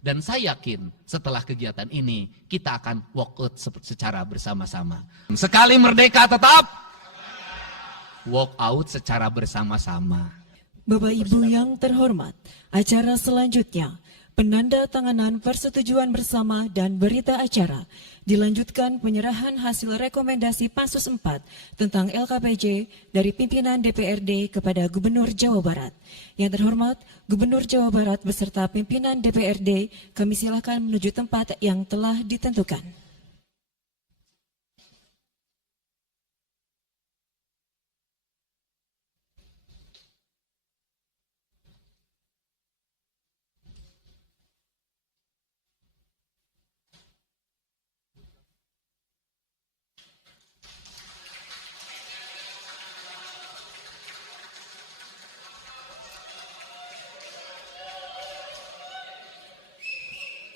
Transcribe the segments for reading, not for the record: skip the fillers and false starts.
Dan saya yakin setelah kegiatan ini kita akan walk out secara bersama-sama. Sekali merdeka tetap walk out secara bersama-sama. Bapak Ibu yang terhormat, acara selanjutnya penandatanganan persetujuan bersama dan berita acara. Dilanjutkan penyerahan hasil rekomendasi Pansus 4 tentang LKPJ dari pimpinan DPRD kepada Gubernur Jawa Barat. Yang terhormat, Gubernur Jawa Barat beserta pimpinan DPRD, kami silakan menuju tempat yang telah ditentukan.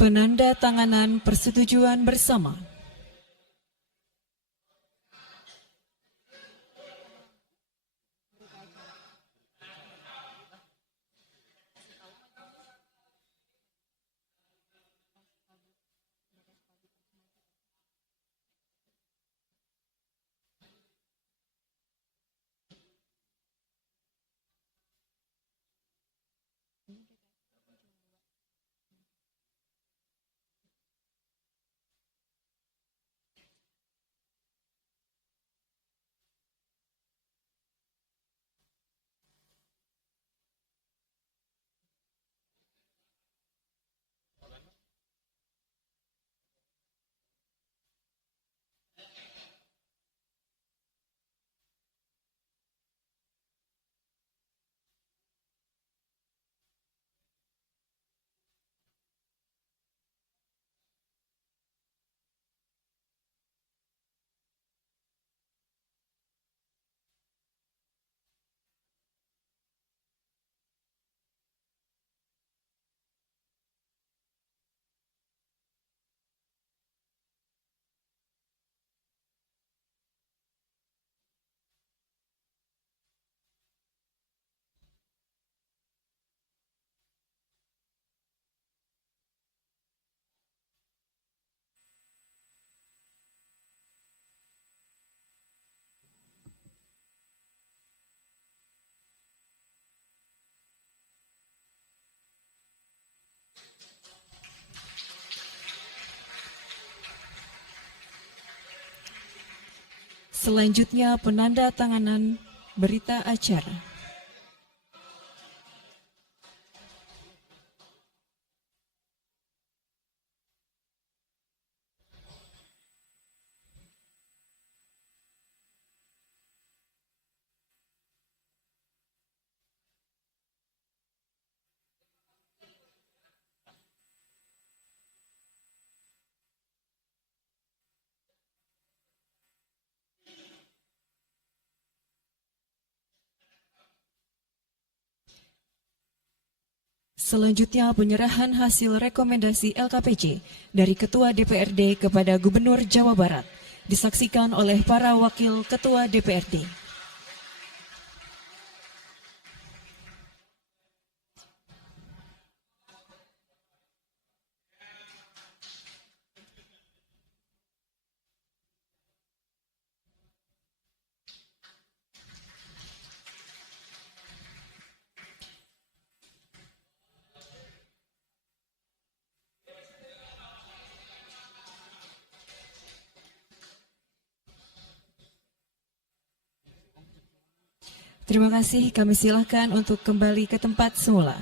Penandatanganan persetujuan bersama. Selanjutnya penandatanganan berita acara. Selanjutnya penyerahan hasil rekomendasi LKPJ dari Ketua DPRD kepada Gubernur Jawa Barat disaksikan oleh para wakil Ketua DPRD. Terima kasih, kami silakan untuk kembali ke tempat semula.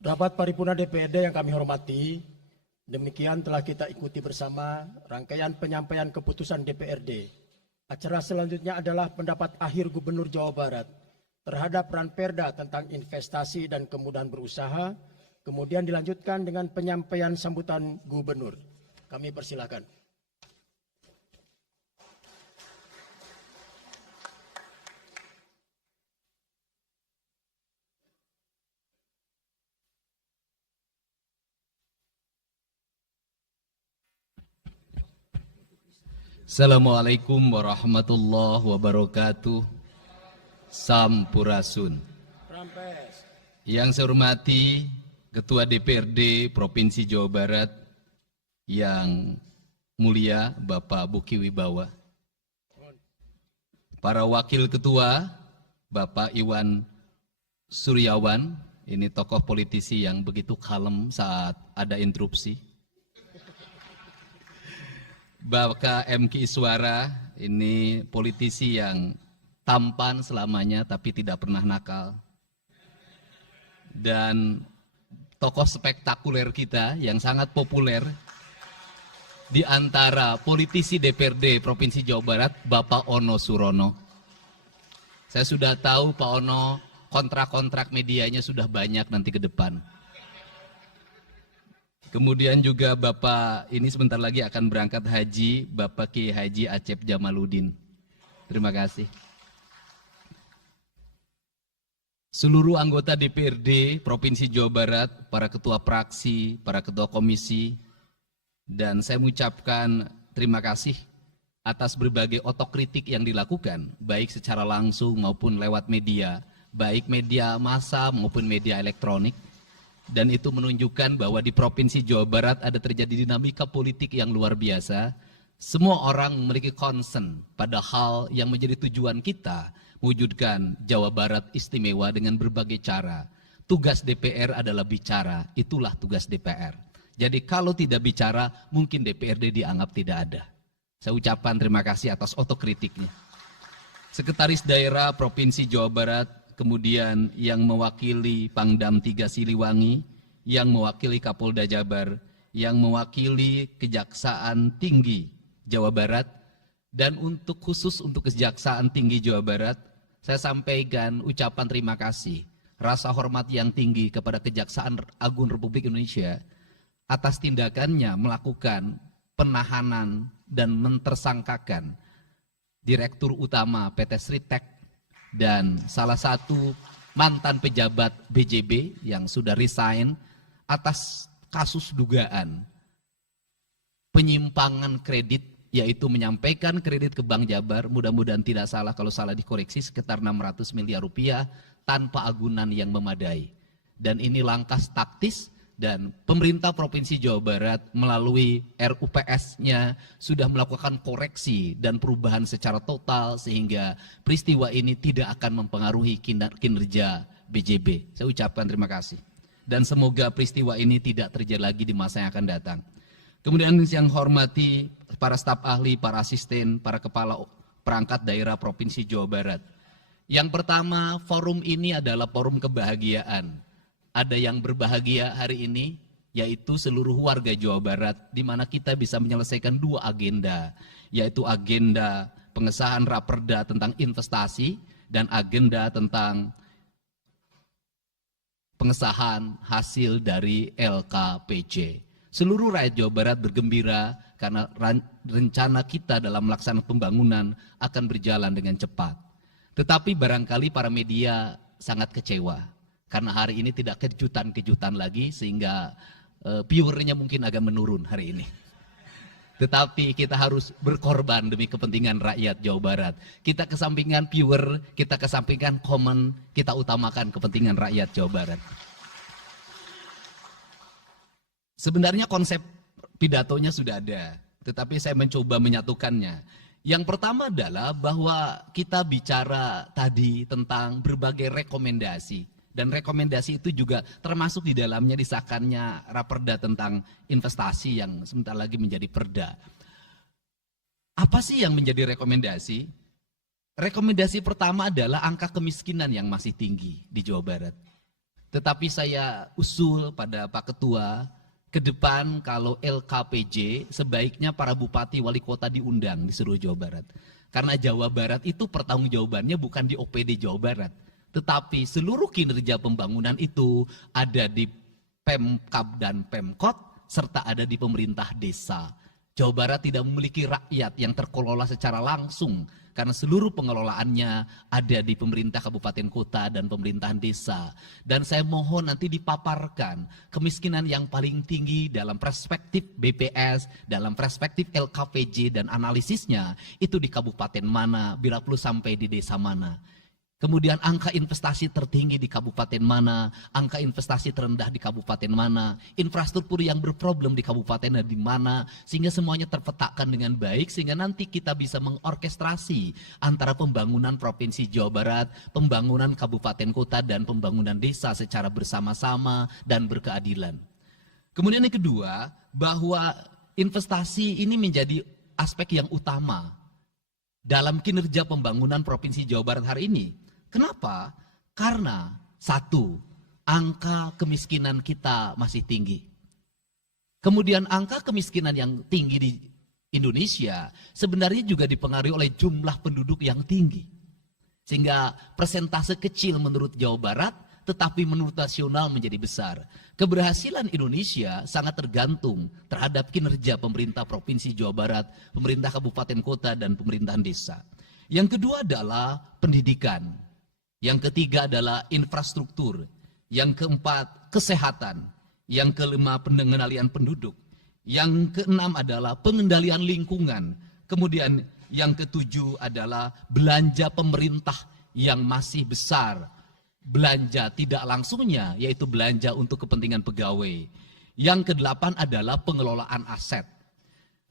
Rapat paripurna DPRD yang kami hormati, demikian telah kita ikuti bersama rangkaian penyampaian keputusan DPRD. Acara selanjutnya adalah pendapat akhir Gubernur Jawa Barat. terhadap Ranperda tentang investasi dan kemudahan berusaha, kemudian dilanjutkan dengan penyampaian sambutan Gubernur. Kami persilakan. Assalamualaikum warahmatullahi wabarakatuh. Sampurasun. Rampes. Yang saya hormati Ketua DPRD Provinsi Jawa Barat yang mulia Bapak Buki Wibawa, para wakil ketua Bapak Iwan Suryawan, ini tokoh politisi yang begitu kalem saat ada interupsi. Bapak MK Iswara, ini politisi yang tampan selamanya tapi tidak pernah nakal. Dan tokoh spektakuler kita yang sangat populer di antara politisi DPRD Provinsi Jawa Barat, Bapak Ono Surono. Saya sudah tahu Pak Ono kontrak-kontrak medianya sudah banyak nanti ke depan. Kemudian juga Bapak ini sebentar lagi akan berangkat haji, Bapak Ki Haji Acep Jamaluddin. Terima kasih. Seluruh anggota DPRD Provinsi Jawa Barat, para ketua praksi, para ketua komisi, dan saya mengucapkan terima kasih atas berbagai otokritik yang dilakukan, baik secara langsung maupun lewat media, baik media massa maupun media elektronik. Dan itu menunjukkan bahwa di Provinsi Jawa Barat ada terjadi dinamika politik yang luar biasa. Semua orang memiliki concern pada hal yang menjadi tujuan kita, mewujudkan Jawa Barat istimewa dengan berbagai cara. Tugas DPR adalah bicara, itulah tugas DPR. Jadi kalau tidak bicara, mungkin DPRD dianggap tidak ada. Saya ucapkan terima kasih atas otokritiknya. Sekretaris Daerah Provinsi Jawa Barat, kemudian yang mewakili Pangdam 3 Siliwangi, yang mewakili Kapolda Jabar, yang mewakili Kejaksaan Tinggi Jawa Barat, dan khusus untuk Kejaksaan Tinggi Jawa Barat, saya sampaikan ucapan terima kasih, rasa hormat yang tinggi kepada Kejaksaan Agung Republik Indonesia atas tindakannya melakukan penahanan dan mentersangkakan Direktur Utama PT Sritek dan salah satu mantan pejabat BJB yang sudah resign atas kasus dugaan penyimpangan kredit, yaitu menyampaikan kredit ke Bank Jabar, mudah-mudahan tidak salah, kalau salah dikoreksi, sekitar 600 miliar rupiah tanpa agunan yang memadai. Dan ini langkah taktis, dan pemerintah Provinsi Jawa Barat melalui RUPS-nya sudah melakukan koreksi dan perubahan secara total sehingga peristiwa ini tidak akan mempengaruhi kinerja BJB. Saya ucapkan terima kasih. Dan semoga peristiwa ini tidak terjadi lagi di masa yang akan datang. Kemudian yang hormati para staf ahli, para asisten, para kepala perangkat daerah Provinsi Jawa Barat. Yang pertama, forum ini adalah forum kebahagiaan. Ada yang berbahagia hari ini, yaitu seluruh warga Jawa Barat, di mana kita bisa menyelesaikan dua agenda, yaitu agenda pengesahan Raperda tentang investasi dan agenda tentang pengesahan hasil dari LKPJ. Seluruh rakyat Jawa Barat bergembira karena rencana kita dalam melaksanakan pembangunan akan berjalan dengan cepat. Tetapi barangkali para media sangat kecewa. Karena hari ini tidak kejutan-kejutan lagi sehingga viewernya mungkin agak menurun hari ini. Tetapi kita harus berkorban demi kepentingan rakyat Jawa Barat. Kita kesampingkan viewer, kita kesampingkan komen, kita utamakan kepentingan rakyat Jawa Barat. Sebenarnya konsep pidatonya sudah ada, tetapi saya mencoba menyatukannya. Yang pertama adalah bahwa kita bicara tadi tentang berbagai rekomendasi. Dan rekomendasi itu juga termasuk di dalamnya disahkannya Raperda tentang investasi yang sebentar lagi menjadi perda. Apa sih yang menjadi rekomendasi? Rekomendasi pertama adalah angka kemiskinan yang masih tinggi di Jawa Barat. Tetapi saya usul pada Pak Ketua, ke depan kalau LKPJ sebaiknya para bupati wali kota diundang di seluruh Jawa Barat. Karena Jawa Barat itu pertanggungjawabannya bukan di OPD Jawa Barat, Tetapi seluruh kinerja pembangunan itu ada di Pemkab dan Pemkot, serta ada di pemerintah desa. Jawa Barat tidak memiliki rakyat yang terkelola secara langsung, karena seluruh pengelolaannya ada di pemerintah kabupaten kota dan pemerintahan desa. Dan saya mohon nanti dipaparkan kemiskinan yang paling tinggi dalam perspektif BPS, dalam perspektif LKPJ dan analisisnya, itu di kabupaten mana, bila perlu sampai di desa mana. Kemudian angka investasi tertinggi di kabupaten mana, angka investasi terendah di kabupaten mana, infrastruktur yang berproblem di kabupaten di mana, sehingga semuanya terpetakan dengan baik, sehingga nanti kita bisa mengorkestrasi antara pembangunan Provinsi Jawa Barat, pembangunan kabupaten kota, dan pembangunan desa secara bersama-sama dan berkeadilan. Kemudian yang kedua, bahwa investasi ini menjadi aspek yang utama dalam kinerja pembangunan Provinsi Jawa Barat hari ini. Kenapa? Karena satu, angka kemiskinan kita masih tinggi. Kemudian angka kemiskinan yang tinggi di Indonesia sebenarnya juga dipengaruhi oleh jumlah penduduk yang tinggi. Sehingga persentase kecil menurut Jawa Barat, tetapi menurut nasional menjadi besar. Keberhasilan Indonesia sangat tergantung terhadap kinerja pemerintah Provinsi Jawa Barat, pemerintah kabupaten kota, dan pemerintahan desa. Yang kedua adalah pendidikan. Yang ketiga adalah infrastruktur. Yang keempat, kesehatan. Yang kelima, pengendalian penduduk. Yang keenam adalah pengendalian lingkungan. Kemudian yang ketujuh adalah belanja pemerintah yang masih besar. Belanja tidak langsungnya, yaitu belanja untuk kepentingan pegawai. Yang kedelapan adalah pengelolaan aset.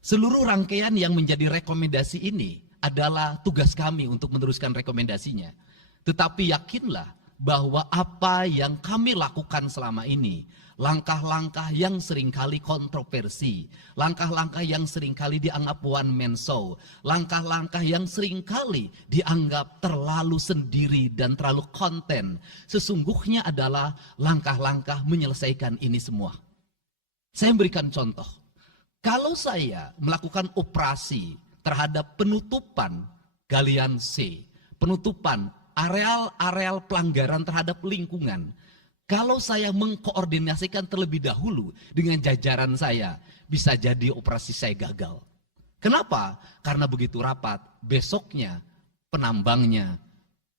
Seluruh rangkaian yang menjadi rekomendasi ini adalah tugas kami untuk meneruskan rekomendasinya. Tetapi yakinlah bahwa apa yang kami lakukan selama ini, langkah-langkah yang seringkali kontroversi, langkah-langkah yang seringkali dianggap one man show, langkah-langkah yang seringkali dianggap terlalu sendiri dan terlalu konten, sesungguhnya adalah langkah-langkah menyelesaikan ini semua. Saya memberikan contoh. Kalau saya melakukan operasi terhadap penutupan galian C, penutupan areal-areal pelanggaran terhadap lingkungan, kalau saya mengkoordinasikan terlebih dahulu dengan jajaran saya, bisa jadi operasi saya gagal. Kenapa? Karena begitu rapat, besoknya penambangnya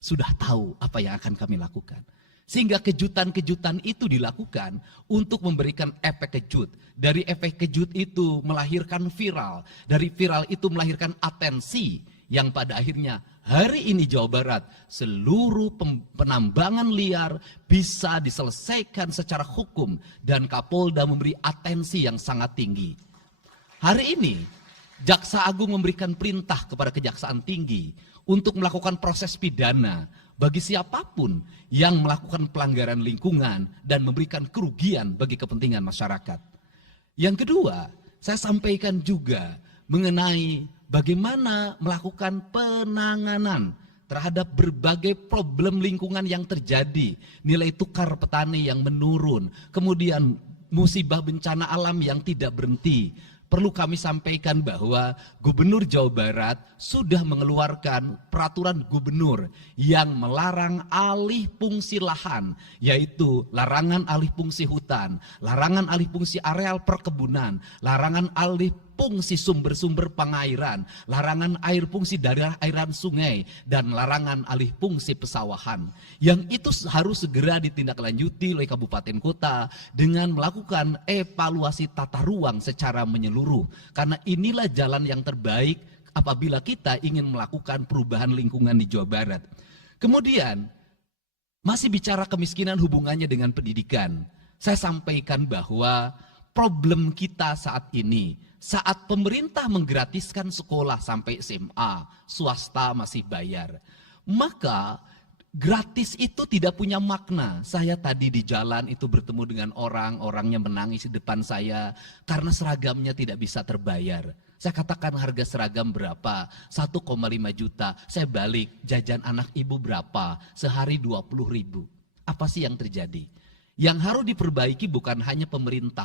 sudah tahu apa yang akan kami lakukan. Sehingga kejutan-kejutan itu dilakukan untuk memberikan efek kejut. Dari efek kejut itu melahirkan viral. Dari viral itu melahirkan atensi yang pada akhirnya hari ini Jawa Barat seluruh penambangan liar bisa diselesaikan secara hukum dan Kapolda memberi atensi yang sangat tinggi. Hari ini Jaksa Agung memberikan perintah kepada Kejaksaan Tinggi untuk melakukan proses pidana bagi siapapun yang melakukan pelanggaran lingkungan dan memberikan kerugian bagi kepentingan masyarakat. Yang kedua, saya sampaikan juga mengenai bagaimana melakukan penanganan terhadap berbagai problem lingkungan yang terjadi. Nilai tukar petani yang menurun, kemudian musibah bencana alam yang tidak berhenti. Perlu kami sampaikan bahwa Gubernur Jawa Barat sudah mengeluarkan peraturan gubernur yang melarang alih fungsi lahan, yaitu larangan alih fungsi hutan, larangan alih fungsi areal perkebunan, larangan alih fungsi sumber-sumber pengairan, larangan air fungsi dari airan sungai, dan larangan alih fungsi pesawahan. Yang itu harus segera ditindaklanjuti oleh kabupaten kota dengan melakukan evaluasi tata ruang secara menyeluruh. Karena inilah jalan yang terbaik apabila kita ingin melakukan perubahan lingkungan di Jawa Barat. Kemudian, masih bicara kemiskinan hubungannya dengan pendidikan. Saya sampaikan bahwa problem kita saat ini, saat pemerintah menggratiskan sekolah sampai SMA, swasta masih bayar. Maka gratis itu tidak punya makna. Saya tadi di jalan itu bertemu dengan orangnya menangis di depan saya karena seragamnya tidak bisa terbayar. Saya katakan harga seragam berapa? 1,5 juta. Saya balik, jajan anak ibu berapa? Sehari 20.000. Apa sih yang terjadi? Yang harus diperbaiki bukan hanya pemerintah,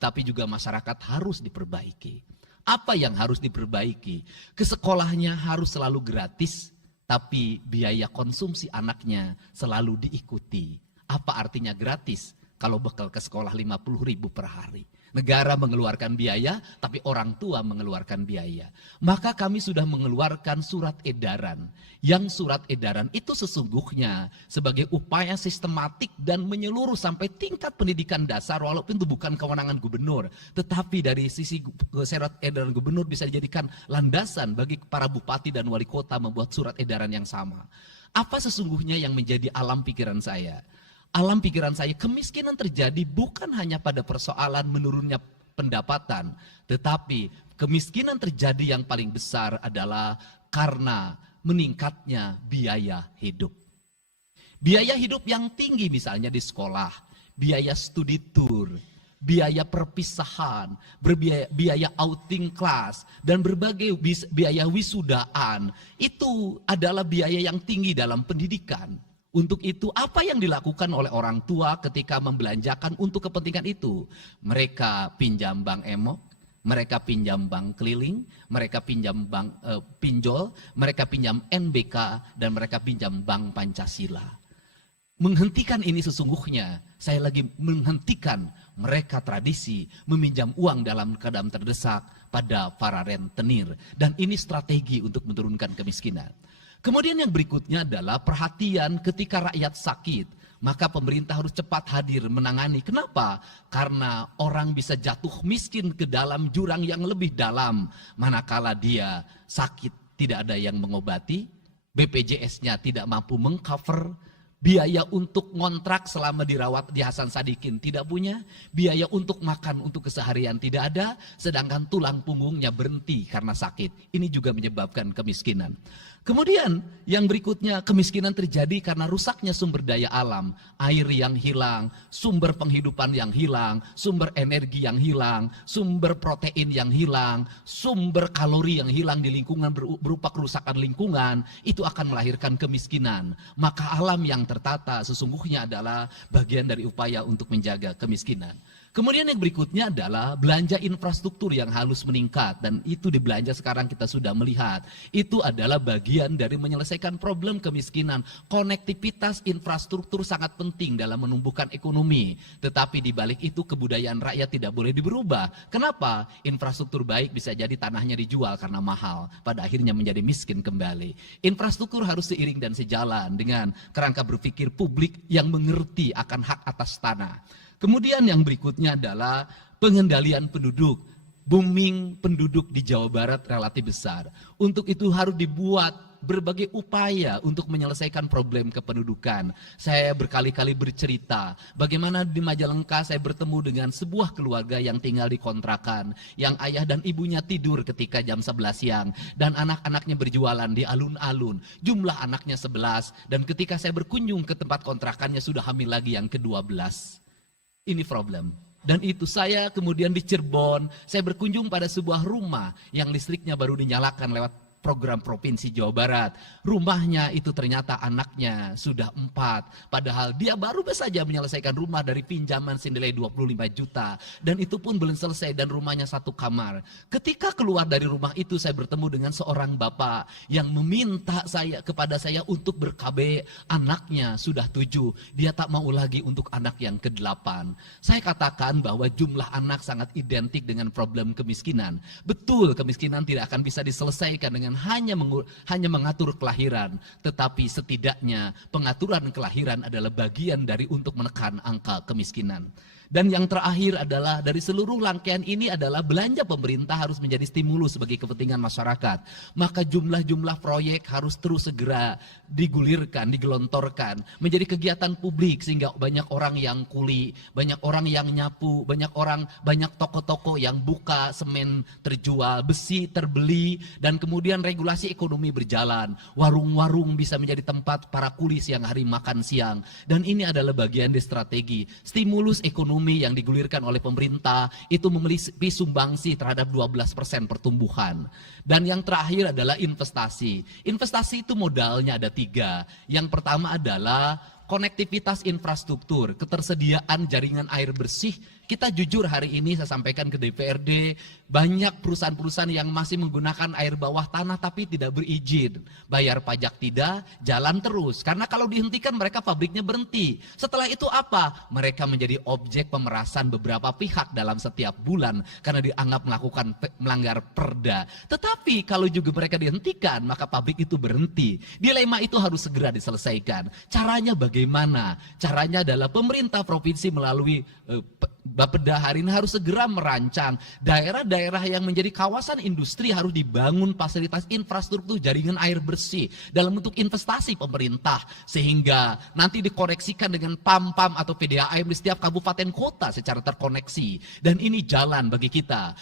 tapi juga masyarakat harus diperbaiki. Apa yang harus diperbaiki? Ke sekolahnya harus selalu gratis, tapi biaya konsumsi anaknya selalu diikuti. Apa artinya gratis kalau bekal ke sekolah 50.000 per hari? Negara mengeluarkan biaya, tapi orang tua mengeluarkan biaya. Maka kami sudah mengeluarkan surat edaran. Yang surat edaran itu sesungguhnya sebagai upaya sistematik dan menyeluruh sampai tingkat pendidikan dasar, walaupun itu bukan kewenangan gubernur. Tetapi dari sisi surat edaran gubernur bisa dijadikan landasan bagi para bupati dan wali kota membuat surat edaran yang sama. Apa sesungguhnya yang menjadi alam pikiran saya? Alam pikiran saya, kemiskinan terjadi bukan hanya pada persoalan menurunnya pendapatan, tetapi kemiskinan terjadi yang paling besar adalah karena meningkatnya biaya hidup. Biaya hidup yang tinggi misalnya di sekolah, biaya studi tour, biaya perpisahan, biaya outing kelas, dan berbagai biaya wisudaan, itu adalah biaya yang tinggi dalam pendidikan. Untuk itu, apa yang dilakukan oleh orang tua ketika membelanjakan untuk kepentingan itu? Mereka pinjam bank emok, mereka pinjam bank keliling, mereka pinjam bank pinjol, mereka pinjam NBK, dan mereka pinjam bank Pancasila. Menghentikan ini sesungguhnya, saya lagi menghentikan mereka tradisi meminjam uang dalam keadaan terdesak pada para rentenir. Dan ini strategi untuk menurunkan kemiskinan. Kemudian yang berikutnya adalah perhatian ketika rakyat sakit. Maka pemerintah harus cepat hadir menangani. Kenapa? Karena orang bisa jatuh miskin ke dalam jurang yang lebih dalam. Manakala dia sakit tidak ada yang mengobati, BPJS-nya tidak mampu mengcover, biaya untuk ngontrak selama dirawat di Hasan Sadikin tidak punya, biaya untuk makan untuk keseharian tidak ada, sedangkan tulang punggungnya berhenti karena sakit. Ini juga menyebabkan kemiskinan. Kemudian yang berikutnya, kemiskinan terjadi karena rusaknya sumber daya alam, air yang hilang, sumber penghidupan yang hilang, sumber energi yang hilang, sumber protein yang hilang, sumber kalori yang hilang di lingkungan berupa kerusakan lingkungan, itu akan melahirkan kemiskinan. Maka alam yang tertata sesungguhnya adalah bagian dari upaya untuk menjaga kemiskinan. Kemudian yang berikutnya adalah belanja infrastruktur yang harus meningkat, dan itu di belanja sekarang kita sudah melihat. Itu adalah bagian dari menyelesaikan problem kemiskinan. Konektivitas infrastruktur sangat penting dalam menumbuhkan ekonomi, tetapi di balik itu kebudayaan rakyat tidak boleh berubah. Kenapa? Infrastruktur baik bisa jadi tanahnya dijual karena mahal, pada akhirnya menjadi miskin kembali. Infrastruktur harus seiring dan sejalan dengan kerangka berpikir publik yang mengerti akan hak atas tanah. Kemudian yang berikutnya adalah pengendalian penduduk. Booming penduduk di Jawa Barat relatif besar. Untuk itu harus dibuat berbagai upaya untuk menyelesaikan problem kependudukan. Saya berkali-kali bercerita bagaimana di Majalengka saya bertemu dengan sebuah keluarga yang tinggal di kontrakan, yang ayah dan ibunya tidur ketika jam 11 siang dan anak-anaknya berjualan di alun-alun. Jumlah anaknya 11 dan ketika saya berkunjung ke tempat kontrakannya sudah hamil lagi yang ke-12. Ini problem. Dan itu saya kemudian di Cirebon, saya berkunjung pada sebuah rumah yang listriknya baru dinyalakan lewat program Provinsi Jawa Barat. Rumahnya itu ternyata anaknya sudah 4. Padahal dia baru saja menyelesaikan rumah dari pinjaman senilai 25 juta. Dan itu pun belum selesai dan rumahnya 1 kamar. Ketika keluar dari rumah itu saya bertemu dengan seorang bapak yang meminta kepada saya untuk ber-KB. Anaknya sudah 7. Dia tak mau lagi untuk anak yang ke-8. Saya katakan bahwa jumlah anak sangat identik dengan problem kemiskinan. Betul, kemiskinan tidak akan bisa diselesaikan dengan hanya mengatur kelahiran, tetapi setidaknya pengaturan kelahiran adalah bagian dari untuk menekan angka kemiskinan. Dan yang terakhir adalah dari seluruh rangkaian ini adalah belanja pemerintah harus menjadi stimulus bagi kepentingan masyarakat. Maka jumlah-jumlah proyek harus terus segera digulirkan, digelontorkan menjadi kegiatan publik sehingga banyak orang yang kuli, banyak orang yang nyapu, banyak toko-toko yang buka, semen terjual, besi terbeli, dan kemudian regulasi ekonomi berjalan. Warung-warung bisa menjadi tempat para kuli siang hari makan siang. Dan ini adalah bagian dari strategi stimulus ekonomi yang digulirkan oleh pemerintah itu memiliki sumbangsi terhadap 12% pertumbuhan. Dan yang terakhir adalah investasi. Investasi itu modalnya ada 3. Yang pertama adalah Konektivitas infrastruktur, ketersediaan jaringan air bersih. Kita jujur hari ini saya sampaikan ke DPRD, banyak perusahaan-perusahaan yang masih menggunakan air bawah tanah tapi tidak berizin. Bayar pajak tidak, jalan terus. Karena kalau dihentikan mereka pabriknya berhenti. Setelah itu apa? Mereka menjadi objek pemerasan beberapa pihak dalam setiap bulan karena dianggap melanggar perda. Tetapi kalau juga mereka dihentikan, maka pabrik itu berhenti. Dilema itu harus segera diselesaikan. Caranya bagaimana? Caranya adalah pemerintah provinsi melalui Bapeda hari ini harus segera merancang daerah-daerah yang menjadi kawasan industri harus dibangun fasilitas infrastruktur jaringan air bersih dalam bentuk investasi pemerintah sehingga nanti dikoneksikan dengan PAM-PAM atau PDAM di setiap kabupaten kota secara terkoneksi. Dan ini jalan bagi kita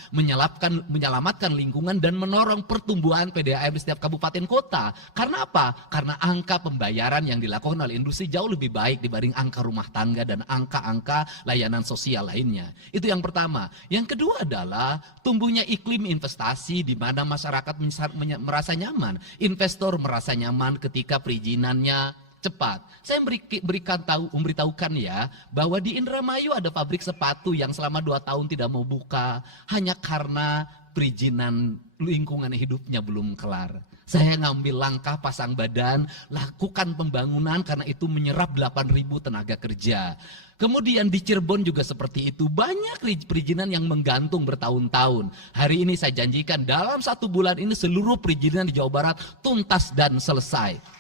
menyelamatkan lingkungan dan menorong pertumbuhan PDAM di setiap kabupaten kota. Karena apa? Karena angka pembayaran yang dilakukan oleh industri jauh lebih baik dibanding angka rumah tangga dan angka-angka layanan sosial lainnya. Itu yang pertama. Yang kedua adalah tumbuhnya iklim investasi di mana masyarakat merasa nyaman. Investor merasa nyaman ketika perizinannya cepat. Saya memberitahukan ya bahwa di Indramayu ada pabrik sepatu yang selama 2 tahun tidak mau buka hanya karena perizinan lingkungan hidupnya belum kelar. Saya ngambil langkah pasang badan, lakukan pembangunan karena itu menyerap 8.000 tenaga kerja. Kemudian di Cirebon juga seperti itu, banyak perizinan yang menggantung bertahun-tahun. Hari ini saya janjikan dalam 1 bulan ini seluruh perizinan di Jawa Barat tuntas dan selesai.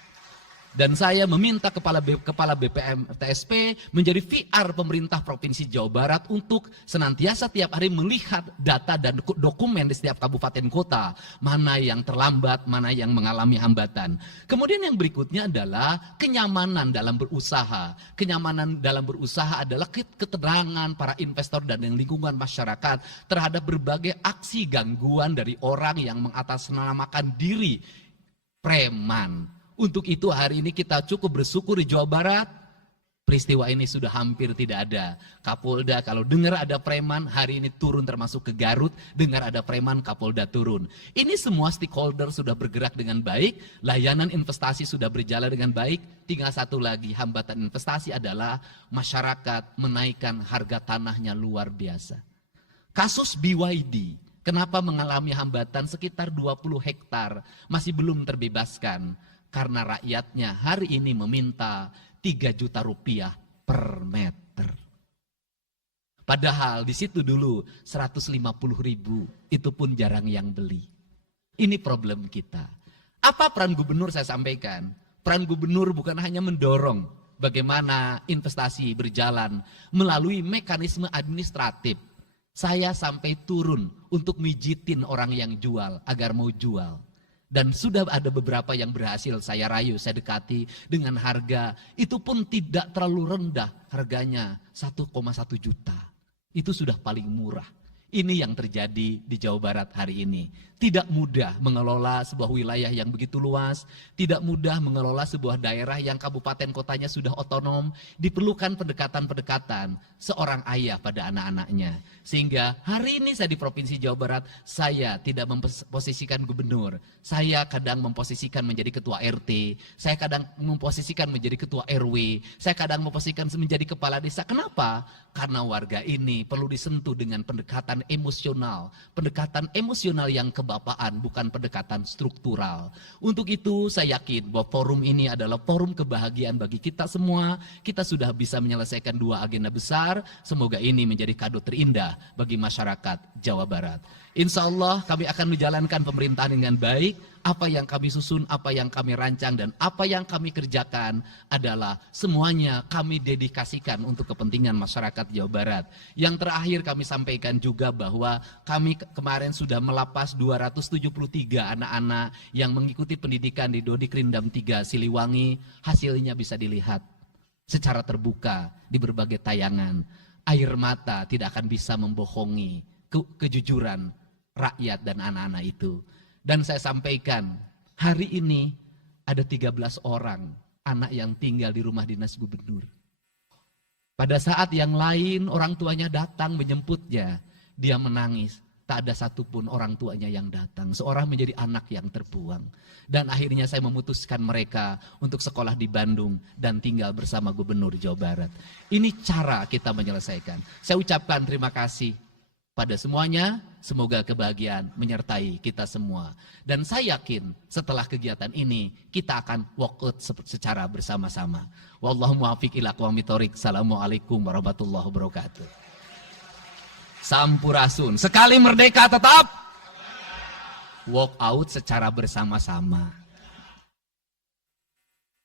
Dan saya meminta kepala BPM TSP menjadi VR pemerintah Provinsi Jawa Barat untuk senantiasa tiap hari melihat data dan dokumen di setiap kabupaten kota. Mana yang terlambat, mana yang mengalami hambatan. Kemudian yang berikutnya adalah kenyamanan dalam berusaha. Kenyamanan dalam berusaha adalah keterangan para investor dan lingkungan masyarakat terhadap berbagai aksi gangguan dari orang yang mengatasnamakan diri preman. Untuk itu hari ini kita cukup bersyukur di Jawa Barat, peristiwa ini sudah hampir tidak ada. Kapolda kalau dengar ada preman, hari ini turun termasuk ke Garut, dengar ada preman, Kapolda turun. Ini semua stakeholder sudah bergerak dengan baik, layanan investasi sudah berjalan dengan baik, tinggal satu lagi hambatan investasi adalah masyarakat menaikkan harga tanahnya luar biasa. Kasus BYD, kenapa mengalami hambatan sekitar 20 hektar, masih belum terbebaskan. Karena rakyatnya hari ini meminta 3 juta rupiah per meter. Padahal di situ dulu 150.000, itu pun jarang yang beli. Ini problem kita. Apa peran gubernur saya sampaikan? Peran gubernur bukan hanya mendorong bagaimana investasi berjalan melalui mekanisme administratif. Saya sampai turun untuk mijitin orang yang jual agar mau jual. Dan sudah ada beberapa yang berhasil saya rayu, saya dekati dengan harga. Itu pun tidak terlalu rendah, harganya 1,1 juta. Itu sudah paling murah. Ini yang terjadi di Jawa Barat hari ini. Tidak mudah mengelola sebuah wilayah yang begitu luas, tidak mudah mengelola sebuah daerah yang kabupaten kotanya sudah otonom, diperlukan pendekatan-pendekatan seorang ayah pada anak-anaknya. Sehingga hari ini saya di Provinsi Jawa Barat, saya tidak memposisikan gubernur, saya kadang memposisikan menjadi ketua RT, saya kadang memposisikan menjadi ketua RW, saya kadang memposisikan menjadi kepala desa. Kenapa? Karena warga ini perlu disentuh dengan pendekatan emosional yang kebapaan, bukan pendekatan struktural. Untuk itu saya yakin bahwa forum ini adalah forum kebahagiaan bagi kita semua. Kita sudah bisa menyelesaikan 2 agenda besar. Semoga ini menjadi kado terindah bagi masyarakat Jawa Barat. Insya Allah kami akan menjalankan pemerintahan dengan baik. Apa yang kami susun, apa yang kami rancang, dan apa yang kami kerjakan adalah semuanya kami dedikasikan untuk kepentingan masyarakat Jawa Barat. Yang terakhir kami sampaikan juga bahwa kami kemarin sudah melapas 273 anak-anak yang mengikuti pendidikan di Dodi Krindam 3 Siliwangi. Hasilnya bisa dilihat secara terbuka di berbagai tayangan. Air mata tidak akan bisa membohongi kejujuran rakyat dan anak-anak itu. Dan saya sampaikan, hari ini ada 13 orang anak yang tinggal di rumah dinas gubernur. Pada saat yang lain orang tuanya datang menjemputnya, dia menangis. tak ada satupun orang tuanya yang datang. Seorang menjadi anak yang terbuang. Dan akhirnya saya memutuskan mereka untuk sekolah di Bandung dan tinggal bersama Gubernur Jawa Barat. Ini cara kita menyelesaikan. Saya ucapkan terima kasih pada semuanya, semoga kebahagiaan menyertai kita semua. Dan saya yakin setelah kegiatan ini, kita akan walk out secara bersama-sama. Wallahu muwaffiq ila aqwamit thoriq. Assalamualaikum warahmatullahi wabarakatuh. Sampurasun. Sekali merdeka tetap walk out secara bersama-sama.